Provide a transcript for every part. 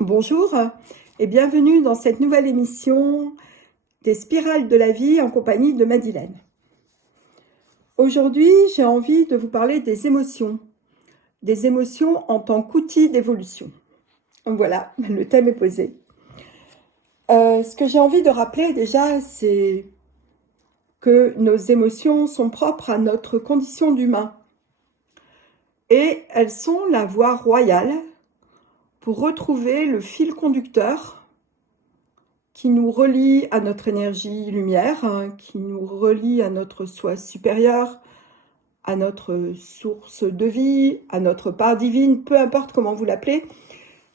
Bonjour et bienvenue dans cette nouvelle émission des Spirales de la vie en compagnie de Madeleine. Aujourd'hui, j'ai envie de vous parler des émotions en tant qu'outil d'évolution. Voilà, le thème est posé. Ce que j'ai envie de rappeler déjà, c'est que nos émotions sont propres à notre condition d'humain et elles sont la voie royale pour retrouver le fil conducteur qui nous relie à notre énergie lumière, qui nous relie à notre soi supérieur, à notre source de vie, à notre part divine, peu importe comment vous l'appelez,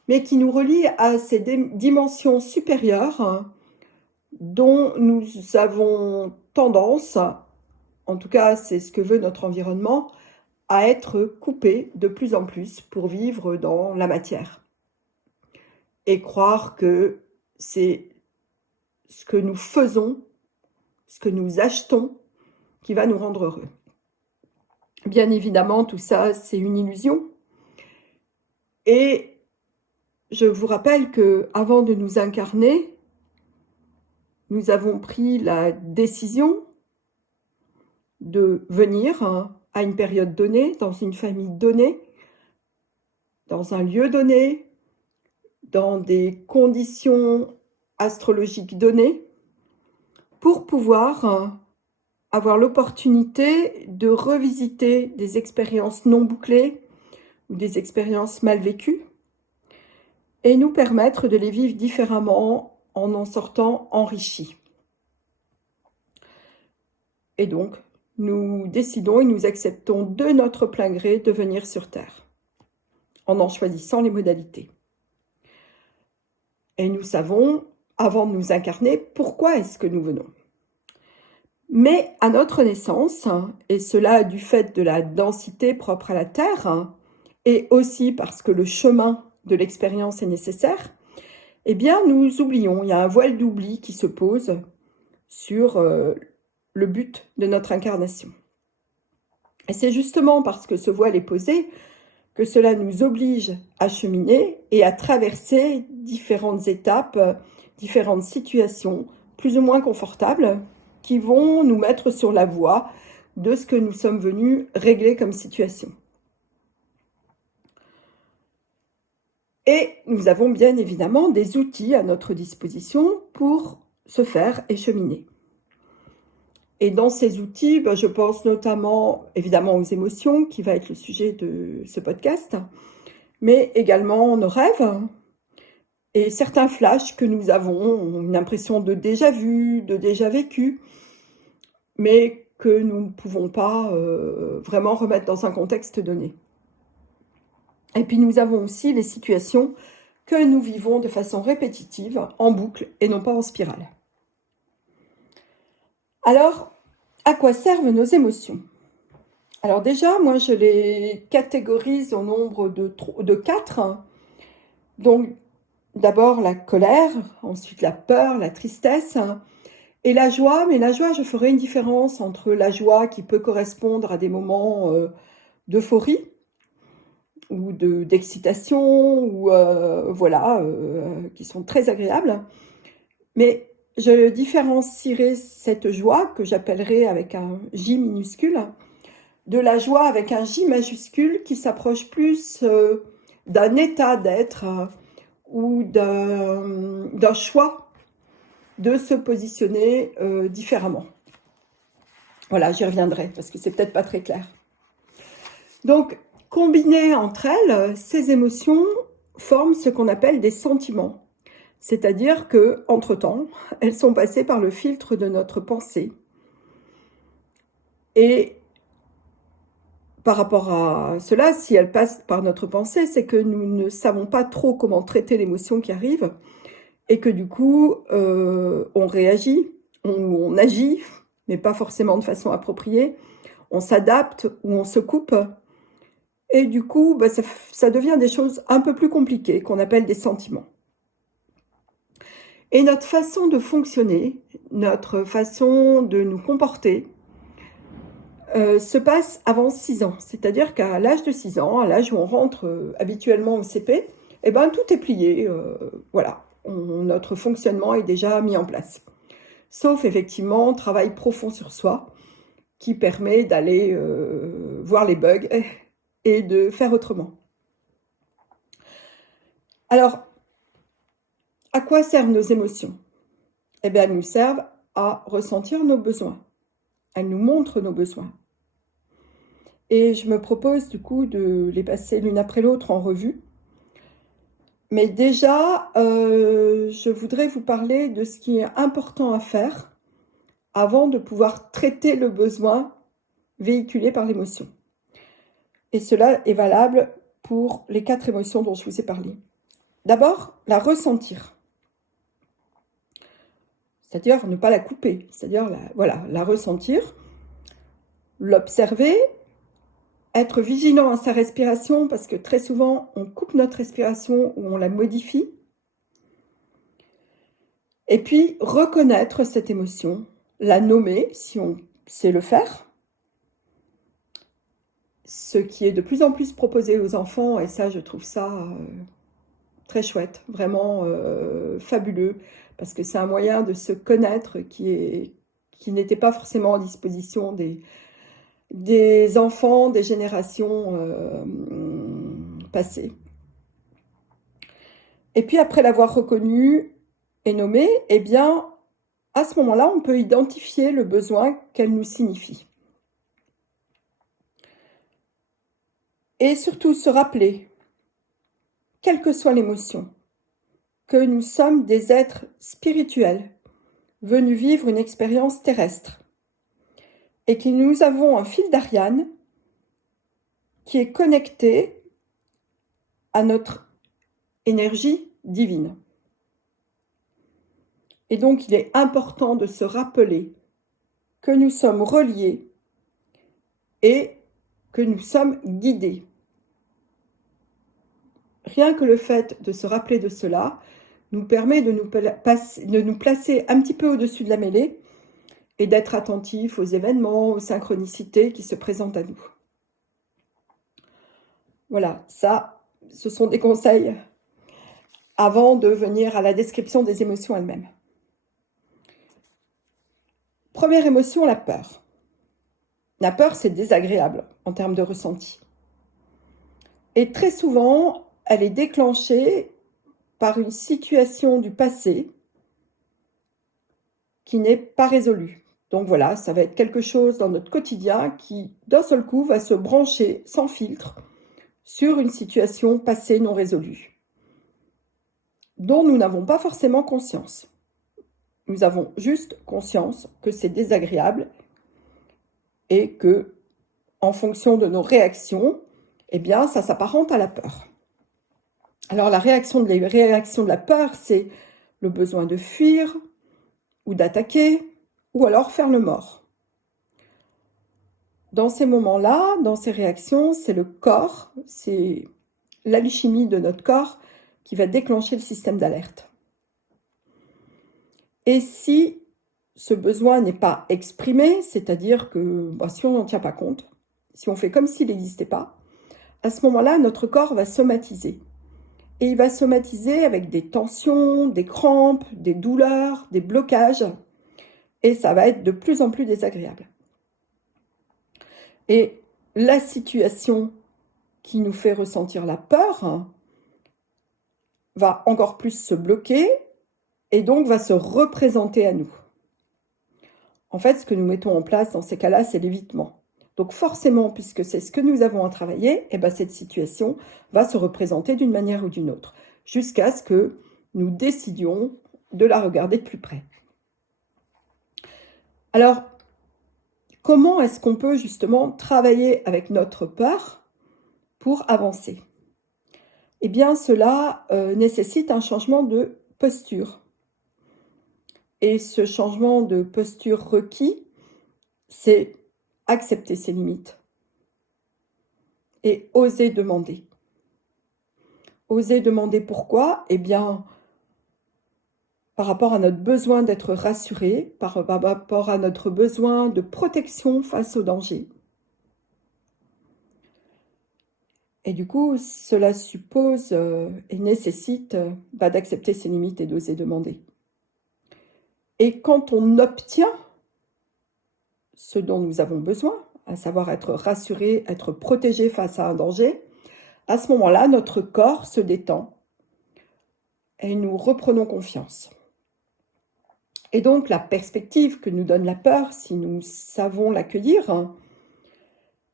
mais qui nous relie à ces dimensions supérieures dont nous avons tendance, en tout cas c'est ce que veut notre environnement, à être coupés de plus en plus pour vivre dans la matière. Et croire que c'est ce que nous faisons, ce que nous achetons, qui va nous rendre heureux. Bien évidemment, tout ça, c'est une illusion. Et je vous rappelle que avant de nous incarner, nous avons pris la décision de venir à une période donnée, dans une famille donnée, dans un lieu donné, dans des conditions astrologiques données, pour pouvoir avoir l'opportunité de revisiter des expériences non bouclées ou des expériences mal vécues et nous permettre de les vivre différemment en sortant enrichis. Et donc, nous décidons et nous acceptons de notre plein gré de venir sur Terre, en choisissant les modalités. Et nous savons, avant de nous incarner, pourquoi est-ce que nous venons. Mais à notre naissance, et cela du fait de la densité propre à la Terre, et aussi parce que le chemin de l'expérience est nécessaire, eh bien nous oublions, il y a un voile d'oubli qui se pose sur le but de notre incarnation. Et c'est justement parce que ce voile est posé que cela nous oblige à cheminer et à traverser différentes étapes, différentes situations plus ou moins confortables qui vont nous mettre sur la voie de ce que nous sommes venus régler comme situation. Et nous avons bien évidemment des outils à notre disposition pour se faire et cheminer. Et dans ces outils, je pense notamment évidemment aux émotions, qui va être le sujet de ce podcast, mais également nos rêves et certains flashs que nous avons, une impression de déjà vu, de déjà vécu, mais que nous ne pouvons pas vraiment remettre dans un contexte donné. Et puis nous avons aussi les situations que nous vivons de façon répétitive, en boucle et non pas en spirale. Alors, à quoi servent nos émotions ? Alors déjà, moi je les catégorise au nombre de 4. Donc d'abord la colère, ensuite la peur, la tristesse et la joie. Mais la joie, je ferai une différence entre la joie qui peut correspondre à des moments d'euphorie ou d'excitation, ou qui sont très agréables. Mais je différencierai cette joie, que j'appellerai avec un J minuscule, de la joie avec un J majuscule qui s'approche plus d'un état d'être ou d'un choix de se positionner différemment. Voilà, j'y reviendrai parce que c'est peut-être pas très clair. Donc, combinées entre elles, ces émotions forment ce qu'on appelle des sentiments. C'est-à-dire que, entre-temps, elles sont passées par le filtre de notre pensée. Et par rapport à cela, si elles passent par notre pensée, c'est que nous ne savons pas trop comment traiter l'émotion qui arrive et que du coup, on réagit, on agit, mais pas forcément de façon appropriée. On s'adapte ou on se coupe. Et du coup, ça devient des choses un peu plus compliquées qu'on appelle des sentiments. Et notre façon de fonctionner, notre façon de nous comporter, se passe avant 6 ans. C'est-à-dire qu'à l'âge de 6 ans, à l'âge où on rentre habituellement au CP, eh ben, tout est plié. Voilà, notre fonctionnement est déjà mis en place. Sauf effectivement, travail profond sur soi qui permet d'aller voir les bugs et de faire autrement. Alors, à quoi servent nos émotions? Eh bien, elles nous servent à ressentir nos besoins. Elles nous montrent nos besoins. Et je me propose du coup de les passer l'une après l'autre en revue. Mais déjà, je voudrais vous parler de ce qui est important à faire avant de pouvoir traiter le besoin véhiculé par l'émotion. Et cela est valable pour les 4 émotions dont je vous ai parlé. D'abord, la ressentir. C'est-à-dire ne pas la couper, c'est-à-dire la ressentir, l'observer, être vigilant à sa respiration parce que très souvent on coupe notre respiration ou on la modifie. Et puis reconnaître cette émotion, la nommer si on sait le faire. Ce qui est de plus en plus proposé aux enfants, et ça je trouve ça très chouette, vraiment fabuleux, parce que c'est un moyen de se connaître qui n'était pas forcément à disposition des enfants des générations passées. Et puis après l'avoir reconnu et nommé, eh bien, à ce moment-là, on peut identifier le besoin qu'elle nous signifie. Et surtout se rappeler, quelle que soit l'émotion, que nous sommes des êtres spirituels, venus vivre une expérience terrestre, et que nous avons un fil d'Ariane qui est connecté à notre énergie divine. Et donc, il est important de se rappeler que nous sommes reliés et que nous sommes guidés. Rien que le fait de se rappeler de cela nous permet de nous placer un petit peu au-dessus de la mêlée et d'être attentifs aux événements, aux synchronicités qui se présentent à nous. Voilà, ça, ce sont des conseils avant de venir à la description des émotions elles-mêmes. Première émotion, la peur. La peur, c'est désagréable en termes de ressenti. Et très souvent, elle est déclenchée par une situation du passé qui n'est pas résolue. Donc voilà, ça va être quelque chose dans notre quotidien qui, d'un seul coup, va se brancher sans filtre sur une situation passée non résolue, dont nous n'avons pas forcément conscience. Nous avons juste conscience que c'est désagréable et que, en fonction de nos réactions, eh bien, ça s'apparente à la peur. Alors, les réactions de la peur, c'est le besoin de fuir ou d'attaquer ou alors faire le mort. Dans ces moments-là, dans ces réactions, c'est le corps, c'est l'alchimie de notre corps qui va déclencher le système d'alerte. Et si ce besoin n'est pas exprimé, c'est-à-dire que si on n'en tient pas compte, si on fait comme s'il n'existait pas, à ce moment-là, notre corps va somatiser. Et il va somatiser avec des tensions, des crampes, des douleurs, des blocages. Et ça va être de plus en plus désagréable. Et la situation qui nous fait ressentir la peur va encore plus se bloquer et donc va se représenter à nous. En fait, ce que nous mettons en place dans ces cas-là, c'est l'évitement. Donc forcément, puisque c'est ce que nous avons à travailler, eh bien cette situation va se représenter d'une manière ou d'une autre, jusqu'à ce que nous décidions de la regarder de plus près. Alors, comment est-ce qu'on peut justement travailler avec notre peur pour avancer? Eh bien, cela nécessite un changement de posture. Et ce changement de posture requis, c'est accepter ses limites et oser demander. Oser demander pourquoi? Eh bien, par rapport à notre besoin d'être rassuré, par rapport à notre besoin de protection face au danger. Et du coup, cela suppose et nécessite d'accepter ses limites et d'oser demander. Et quand on obtient ce dont nous avons besoin, à savoir être rassuré, être protégé face à un danger, à ce moment-là, notre corps se détend et nous reprenons confiance. Et donc, la perspective que nous donne la peur, si nous savons l'accueillir,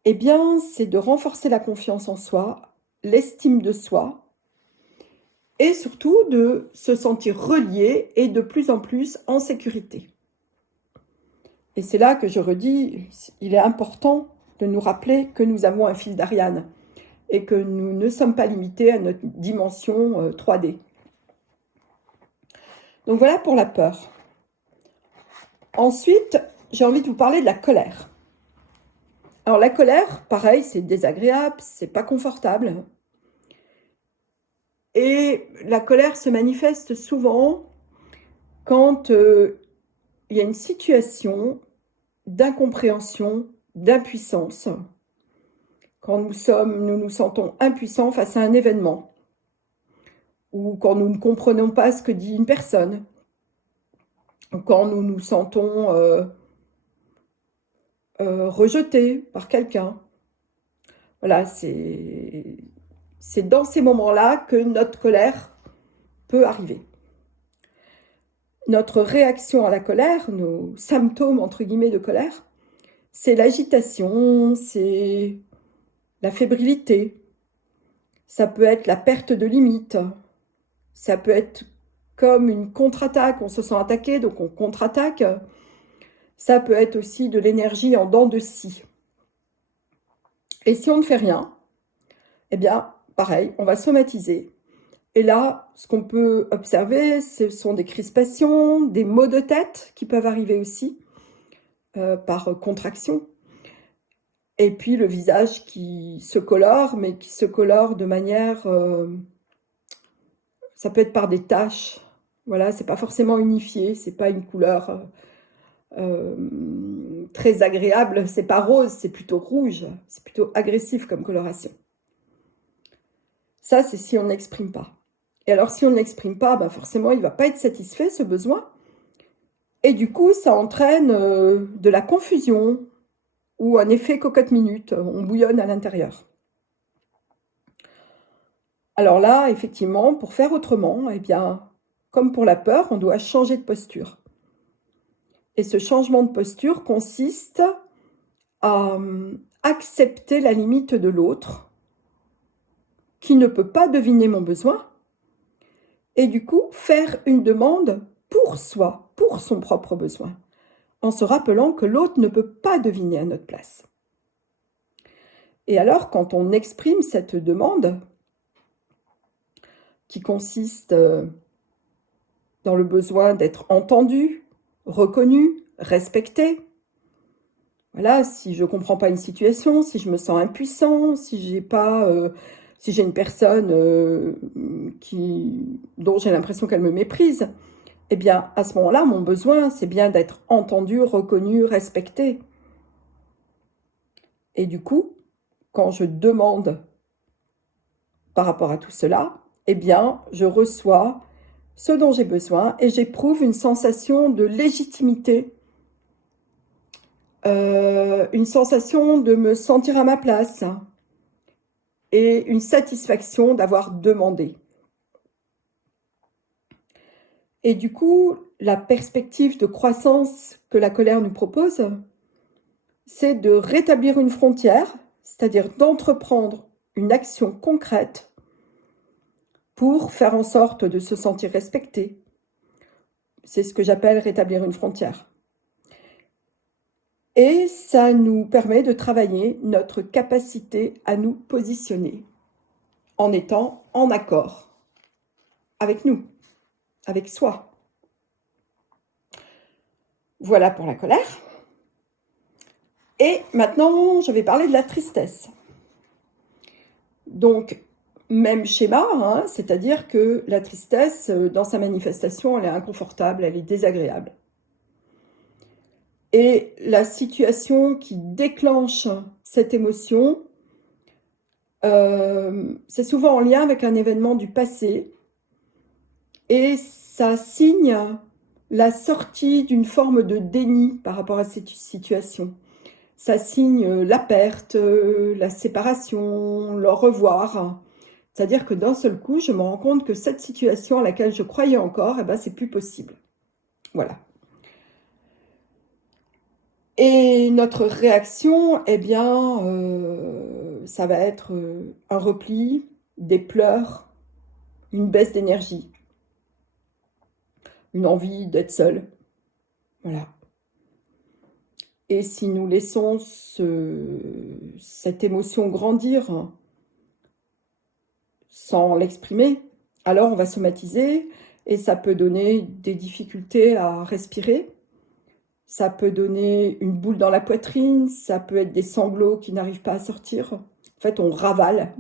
eh bien, c'est de renforcer la confiance en soi, l'estime de soi, et surtout de se sentir relié et de plus en plus en sécurité. Et c'est là que je redis, il est important de nous rappeler que nous avons un fil d'Ariane et que nous ne sommes pas limités à notre dimension 3D. Donc voilà pour la peur. Ensuite, j'ai envie de vous parler de la colère. Alors la colère, pareil, c'est désagréable, c'est pas confortable. Et la colère se manifeste souvent quand il y a une situation d'incompréhension, d'impuissance, quand nous nous sentons impuissants face à un événement, ou quand nous ne comprenons pas ce que dit une personne, ou quand nous nous sentons rejetés par quelqu'un. Voilà, c'est dans ces moments-là que notre colère peut arriver. Notre réaction à la colère, nos symptômes entre guillemets de colère, c'est l'agitation, c'est la fébrilité, ça peut être la perte de limite, ça peut être comme une contre-attaque, on se sent attaqué donc on contre-attaque, ça peut être aussi de l'énergie en dents de scie. Et si on ne fait rien, eh bien pareil, on va somatiser. Et là, ce qu'on peut observer, ce sont des crispations, des maux de tête qui peuvent arriver aussi par contraction. Et puis le visage qui se colore, mais qui se colore de manière... ça peut être par des taches. Voilà, c'est pas forcément unifié, c'est pas une couleur très agréable. C'est pas rose, c'est plutôt rouge. C'est plutôt agressif comme coloration. Ça, c'est si on n'exprime pas. Et alors, si on n'exprime pas, ben forcément, il ne va pas être satisfait, ce besoin. Et du coup, ça entraîne de la confusion ou un effet cocotte-minute. On bouillonne à l'intérieur. Alors là, effectivement, pour faire autrement, eh bien, comme pour la peur, on doit changer de posture. Et ce changement de posture consiste à accepter la limite de l'autre, qui ne peut pas deviner mon besoin, et du coup, faire une demande pour soi, pour son propre besoin, en se rappelant que l'autre ne peut pas deviner à notre place. Et alors, quand on exprime cette demande, qui consiste dans le besoin d'être entendu, reconnu, respecté, voilà, si je ne comprends pas une situation, si je me sens impuissant, si j'ai une personne dont j'ai l'impression qu'elle me méprise, eh bien, à ce moment-là, mon besoin, c'est bien d'être entendu, reconnu, respecté. Et du coup, quand je demande par rapport à tout cela, eh bien, je reçois ce dont j'ai besoin et j'éprouve une sensation de légitimité, une sensation de me sentir à ma place et une satisfaction d'avoir demandé. Et du coup, la perspective de croissance que la colère nous propose, c'est de rétablir une frontière, c'est-à-dire d'entreprendre une action concrète pour faire en sorte de se sentir respecté. C'est ce que j'appelle rétablir une frontière. Et ça nous permet de travailler notre capacité à nous positionner en étant en accord avec nous, avec soi. Voilà pour la colère. Et maintenant, je vais parler de la tristesse. Donc, même schéma, hein, c'est-à-dire que la tristesse, dans sa manifestation, elle est inconfortable, elle est désagréable. Et la situation qui déclenche cette émotion c'est souvent en lien avec un événement du passé et ça signe la sortie d'une forme de déni par rapport à cette situation. Ça signe la perte, la séparation, le au revoir. C'est-à-dire que d'un seul coup, je me rends compte que cette situation à laquelle je croyais encore, eh ben, c'est plus possible. Voilà. Et notre réaction, eh bien, ça va être un repli, des pleurs, une baisse d'énergie, une envie d'être seul. Voilà. Et si nous laissons cette émotion grandir sans l'exprimer, alors on va somatiser et ça peut donner des difficultés à respirer. Ça peut donner une boule dans la poitrine, ça peut être des sanglots qui n'arrivent pas à sortir. En fait, on ravale.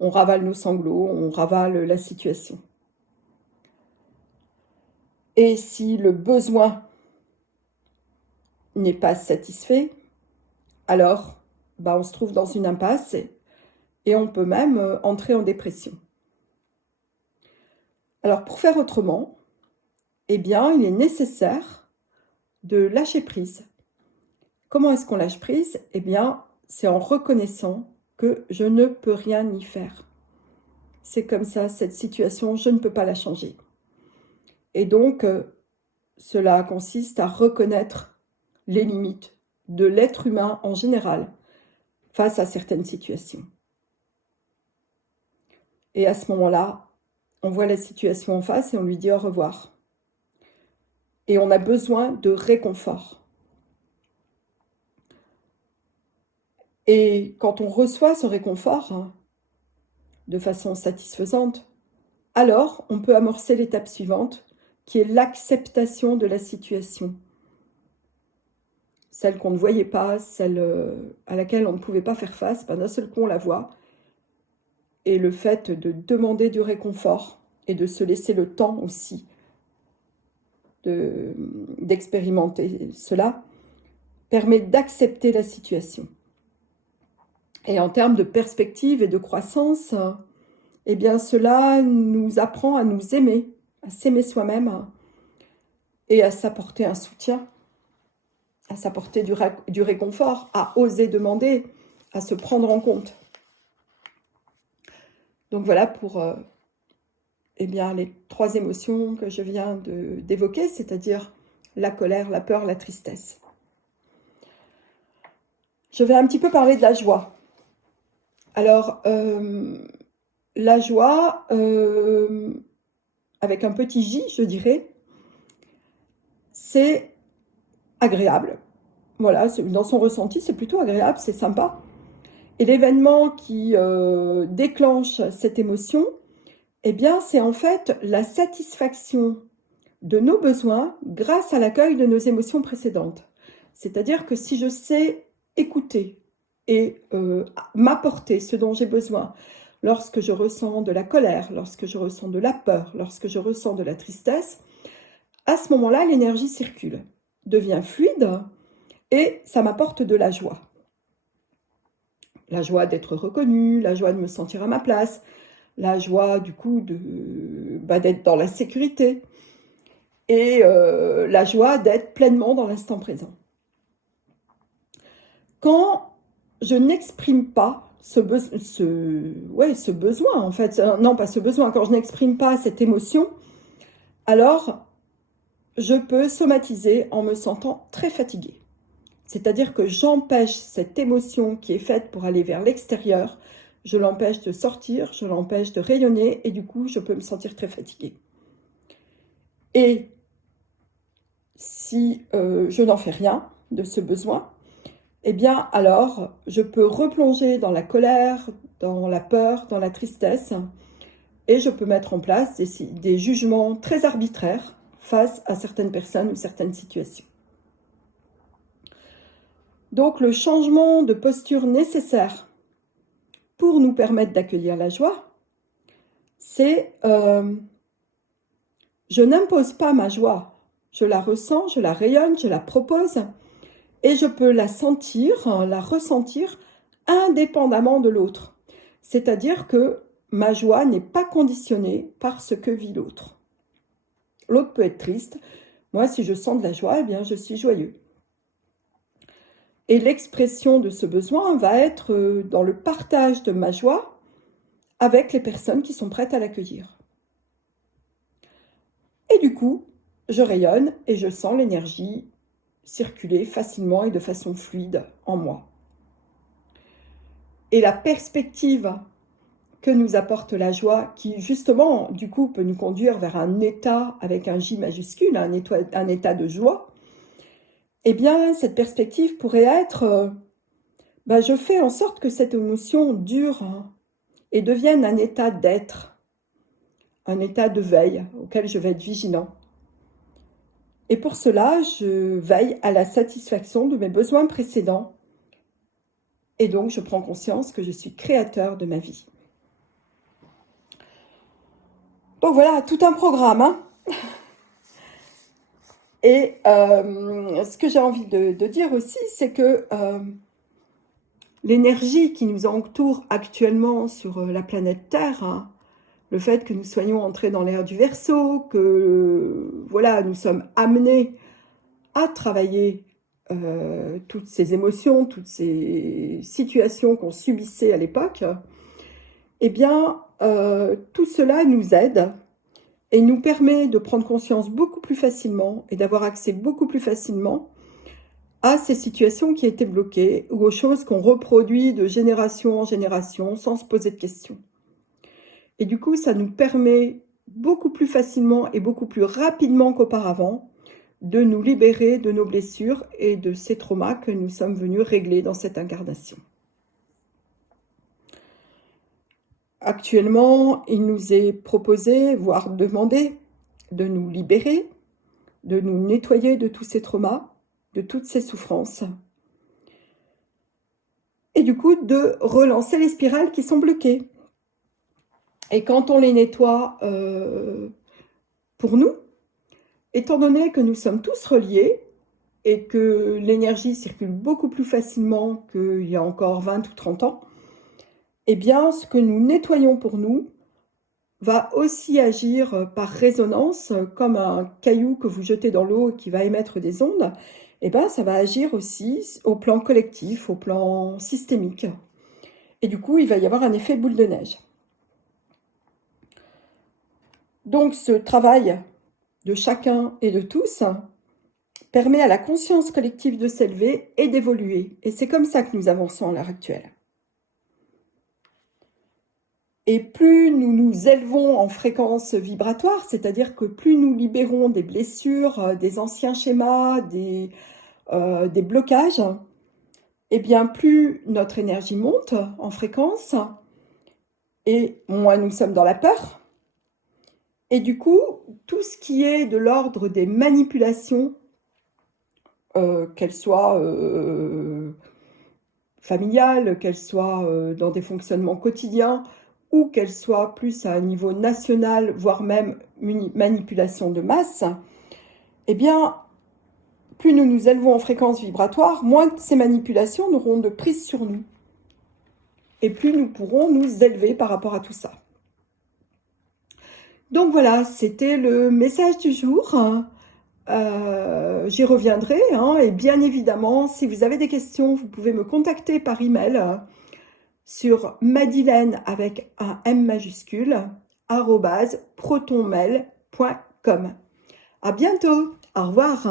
On ravale nos sanglots, on ravale la situation. Et si le besoin n'est pas satisfait, alors on se trouve dans une impasse et on peut même entrer en dépression. Alors pour faire autrement, eh bien, il est nécessaire de lâcher prise. Comment est-ce qu'on lâche prise? Eh bien, c'est en reconnaissant que je ne peux rien y faire. C'est comme ça, cette situation, je ne peux pas la changer. Et donc, cela consiste à reconnaître les limites de l'être humain en général face à certaines situations. Et à ce moment-là, on voit la situation en face et on lui dit au revoir. Et on a besoin de réconfort. Et quand on reçoit ce réconfort de façon satisfaisante, alors on peut amorcer l'étape suivante, qui est l'acceptation de la situation. Celle qu'on ne voyait pas, celle à laquelle on ne pouvait pas faire face, d'un seul coup on la voit. Et le fait de demander du réconfort et de se laisser le temps aussi d'expérimenter cela, permet d'accepter la situation. Et en termes de perspective et de croissance, eh bien cela nous apprend à nous aimer, à s'aimer soi-même et à s'apporter un soutien, à s'apporter du réconfort, à oser demander, à se prendre en compte. Donc voilà pour les 3 émotions que je viens d'évoquer, c'est-à-dire la colère, la peur, la tristesse. Je vais un petit peu parler de la joie. Alors, la joie, avec un petit J, je dirais, c'est agréable. Voilà, dans son ressenti, c'est plutôt agréable, c'est sympa. Et l'événement qui déclenche cette émotion, eh bien, c'est en fait la satisfaction de nos besoins grâce à l'accueil de nos émotions précédentes. C'est-à-dire que si je sais écouter et m'apporter ce dont j'ai besoin, lorsque je ressens de la colère, lorsque je ressens de la peur, lorsque je ressens de la tristesse, à ce moment-là, l'énergie circule, devient fluide et ça m'apporte de la joie. La joie d'être reconnue, la joie de me sentir à ma place, la joie du coup d'être dans la sécurité et la joie d'être pleinement dans l'instant présent. Quand je n'exprime pas ce besoin, en fait, non pas ce besoin, quand je n'exprime pas cette émotion, alors je peux somatiser en me sentant très fatiguée. C'est-à-dire que j'empêche cette émotion qui est faite pour aller vers l'extérieur, je l'empêche de sortir, je l'empêche de rayonner et du coup, je peux me sentir très fatiguée. Et si je n'en fais rien de ce besoin, eh bien alors je peux replonger dans la colère, dans la peur, dans la tristesse et je peux mettre en place des jugements très arbitraires face à certaines personnes ou certaines situations. Donc le changement de posture nécessaire pour nous permettre d'accueillir la joie, c'est je n'impose pas ma joie, je la ressens, je la rayonne, je la propose et je peux la sentir, la ressentir indépendamment de l'autre. C'est-à-dire que ma joie n'est pas conditionnée par ce que vit l'autre. L'autre peut être triste. Moi, si je sens de la joie, eh bien, je suis joyeux. Et l'expression de ce besoin va être dans le partage de ma joie avec les personnes qui sont prêtes à l'accueillir. Et du coup, je rayonne et je sens l'énergie circuler facilement et de façon fluide en moi. Et la perspective que nous apporte la joie, qui justement, du coup, peut nous conduire vers un état avec un J majuscule, un état de joie, eh bien, cette perspective pourrait être je fais en sorte que cette émotion dure et devienne un état d'être, un état de veille auquel je vais être vigilant. Et pour cela, je veille à la satisfaction de mes besoins précédents. Et donc, je prends conscience que je suis créateur de ma vie. Donc voilà, tout un programme. Hein. Et ce que j'ai envie de dire aussi, c'est que l'énergie qui nous entoure actuellement sur la planète Terre, hein, le fait que nous soyons entrés dans l'ère du Verseau, que voilà, nous sommes amenés à travailler toutes ces émotions, toutes ces situations qu'on subissait à l'époque, eh bien, tout cela nous aide et nous permet de prendre conscience beaucoup plus facilement et d'avoir accès beaucoup plus facilement à ces situations qui étaient bloquées ou aux choses qu'on reproduit de génération en génération sans se poser de questions. Et du coup, ça nous permet beaucoup plus facilement et beaucoup plus rapidement qu'auparavant de nous libérer de nos blessures et de ces traumas que nous sommes venus régler dans cette incarnation. Actuellement, il nous est proposé, voire demandé, de nous libérer, de nous nettoyer de tous ces traumas, de toutes ces souffrances, et du coup de relancer les spirales qui sont bloquées. Et quand on les nettoie pour nous, étant donné que nous sommes tous reliés et que l'énergie circule beaucoup plus facilement qu'il y a encore 20 ou 30 ans, eh bien, ce que nous nettoyons pour nous va aussi agir par résonance, comme un caillou que vous jetez dans l'eau et qui va émettre des ondes, eh bien, ça va agir aussi au plan collectif, au plan systémique. Et du coup, il va y avoir un effet boule de neige. Donc, ce travail de chacun et de tous permet à la conscience collective de s'élever et d'évoluer. Et c'est comme ça que nous avançons à l'heure actuelle. Et plus nous nous élevons en fréquence vibratoire, c'est-à-dire que plus nous libérons des blessures, des anciens schémas, des blocages, eh bien plus notre énergie monte en fréquence et moins nous sommes dans la peur. Et du coup, tout ce qui est de l'ordre des manipulations, qu'elles soient familiales, qu'elles soient dans des fonctionnements quotidiens, ou qu'elles soient plus à un niveau national, voire même manipulation de masse, eh bien, plus nous nous élevons en fréquence vibratoire, moins ces manipulations n'auront de prise sur nous. Et plus nous pourrons nous élever par rapport à tout ça. Donc voilà, c'était le message du jour. J'y reviendrai. Et bien évidemment, si vous avez des questions, vous pouvez me contacter par email sur Madilène avec un M majuscule, @protonmail.com. À bientôt. Au revoir.